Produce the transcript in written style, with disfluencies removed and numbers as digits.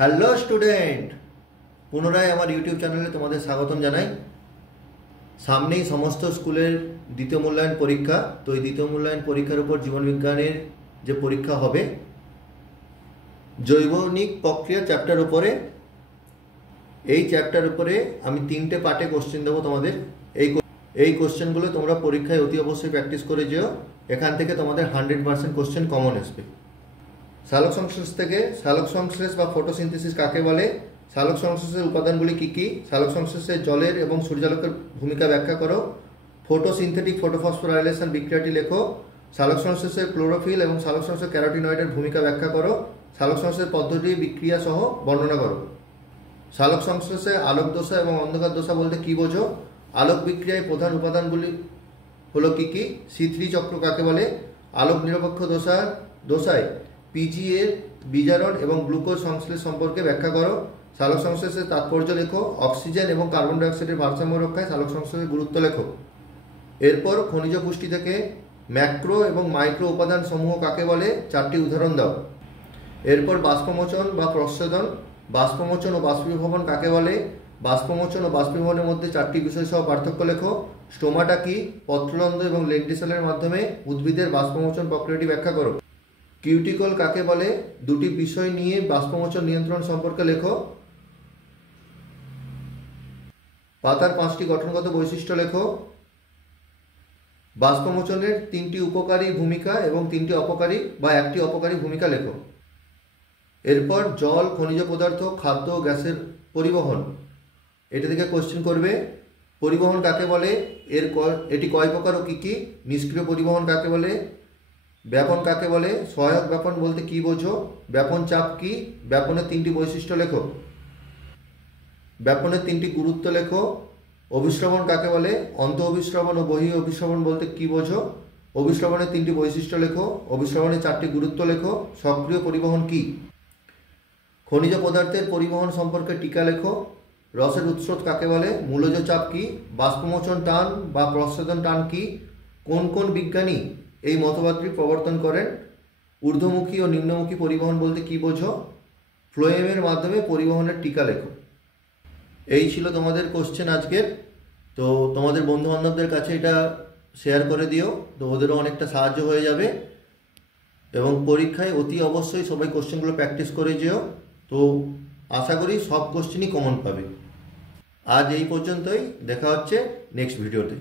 Hello student, পুনরায় আমার YouTube চ্যানেলে তোমাদের স্বাগতম জানাই। সামনেই সমস্ত স্কুলের দ্বিতীয় মূল্যায়ন পরীক্ষা। তো এই দ্বিতীয় মূল্যায়ন পরীক্ষার উপর জীবনবিজ্ঞানের যে পরীক্ষা হবে, জৈবনিক প্রক্রিয়া চ্যাপ্টার উপরে, এই চ্যাপ্টার উপরে আমি 3টে পার্টে কোশ্চেন দেবো তোমাদের। এই কোশ্চেনগুলো তোমরা পরীক্ষায় অতি অবশ্যই প্র্যাকটিস করে যেও। এখান থেকে তোমাদের 100% কোশ্চেন কমন আসবে। সালোক সংশ্লেষ থেকে, সালোক সংশ্লেষ বা ফটোসিনথেসিস কাকে বলে, সালোক সংশ্লেষের উপাদানগুলি কী কী, সালোক সংশ্লেষে জলের এবং সূর্যালোকের ভূমিকা ব্যাখ্যা করো, ফটোসিনথেটিক ফটোফসফোরাইলেশন বিক্রিয়াটি লেখো, সালোক সংশ্লেষে ক্লোরোফিল এবং সালোক সংশ্লেষে ক্যারোটিনয়েডের ভূমিকা ব্যাখ্যা করো, সালোক সংশ্লেষের পদ্ধতি বিক্রিয়া সহ বর্ণনা করো। সালোক সংশ্লেষে আলোক দশা এবং অন্ধকার দশা বলতে কী বোঝো, আলোক বিক্রিয়ায় প্রধান উপাদানগুলি হলো কী কী, C3 চক্র কাকে বলে, আলোক নিরপেক্ষ দশায় পিজি এর বিজারণ এবং গ্লুকোজ সংশ্লেষ সম্পর্কে ব্যাখ্যা করো, সালোক সংশ্লেষের তাৎপর্য লেখো, অক্সিজেন এবং কার্বন ডাইঅক্সাইডের ভারসাম্য রক্ষায় সালোক সংশ্লেষের গুরুত্ব লেখো। এরপর খনিজ পুষ্টি থেকে ম্যাক্রো এবং মাইক্রো উপাদান সমূহ কাকে বলে 4টি উদাহরণ দাও। এরপর বাষ্পমোচন বা প্রস্বেদন, বাষ্পমোচন ও বাষ্পীভবন কাকে বলে, বাষ্পমোচন ও বাষ্পীভবনের মধ্যে 4টি বিষয় সহ পার্থক্য লেখো। স্টোমাটা কি, পত্ররন্ধ্র এবং লেন্টিসেলের মাধ্যমে উদ্ভিদের বাষ্পমোচন প্রক্রিয়াটি ব্যাখ্যা করো। কিউটিকল কাকে বলে, দুটি বিষয় নিয়ে বাষ্পমোচন নিয়ন্ত্রণ সম্পর্কে লেখো। পাতার 5টি গঠনগত বৈশিষ্ট্য লেখো। বাষ্পমোচনের 3টি উপকারী ভূমিকা এবং 3টি অপকারী বা 1টি অপকারী ভূমিকা লেখো। এরপর জল, খনিজ পদার্থ, খাদ্য, গ্যাসের পরিবহন, এটা থেকে কোশ্চেন করবে। পরিবহন কাকে বলে, এটি কয় প্রকার ও কী কী, নিষ্ক্রিয় পরিবহন কাকে বলে, ব্যাপন কাকে বলে, সহায়ক ব্যাপন বলতে কী বোঝো, ব্যাপন চাপ কী, ব্যাপনের 3টি বৈশিষ্ট্য লেখো, ব্যাপনের 3টি গুরুত্ব লেখো। অভিস্রবণ কাকে বলে, অন্ত অভিস্রবণ ও বহি অভিস্রবণ বলতে কী বোঝো, অভিস্রবণের 3টি বৈশিষ্ট্য লেখো, অভিস্রবণের 4টি গুরুত্ব লেখো। সক্রিয় পরিবহন কী, খনিজ পদার্থের পরিবহন সম্পর্কে টিকা লেখো। রসের উৎস কাকে বলে, মূলজ চাপ কী, বাষ্পমোচন টান বা প্রস্বেদন টান কী, কোন কোন বিজ্ঞানী এই মতবাদটি প্রবর্তন করেন, ঊর্ধ্বমুখী ও নিম্নমুখী পরিবহন বলতে কী বোঝো, ফ্লোয়েমের মাধ্যমে পরিবহনের টিকা লেখো। এই ছিল তোমাদের কোশ্চেন আজকের। তো তোমাদের বন্ধুবান্ধবদের কাছে এটা শেয়ার করে দিও, তো ওদেরও অনেকটা সাহায্য হয়ে যাবে। এবং পরীক্ষায় অতি অবশ্যই সবাই কোশ্চেনগুলো প্র্যাকটিস করে যেও। তো আশা করি সব কোশ্চেনই কমন পাবে। আজ এই পর্যন্তই, দেখা হচ্ছে নেক্সট ভিডিওতে।